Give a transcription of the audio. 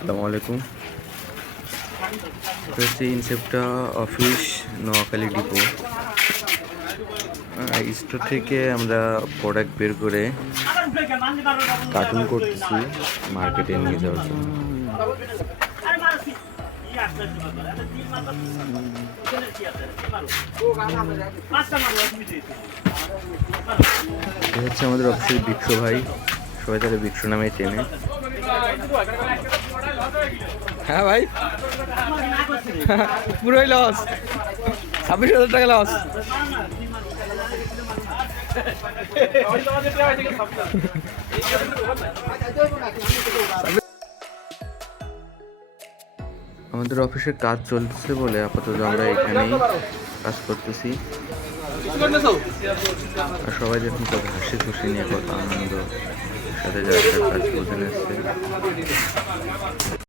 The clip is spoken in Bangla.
আসসালামু আলাইকুম। এটা হচ্ছে Incepta office, Noakhali depot. Store থেকে আমরা প্রোডাক্ট বের করে কার্টুন করতেছি মার্কেটে নিয়ে যাওয়ার জন্য। এটা হচ্ছে আমাদের অফিসের বিক্ষ ভাই, সবাই তাহলে বিক্ষ নামে চেনে। হ্যাঁ ভাই, পুরোই লস, 26,000 টাকা লস। আমাদের অফিসের কাজ চলতেছে বলে আপাতত আমরা এখানেই কাজ করতেছি। আর সবাই যখন কত হাসি খুশি নিয়ে কত আনন্দ সাথে যারা কাজ করতে এসছে।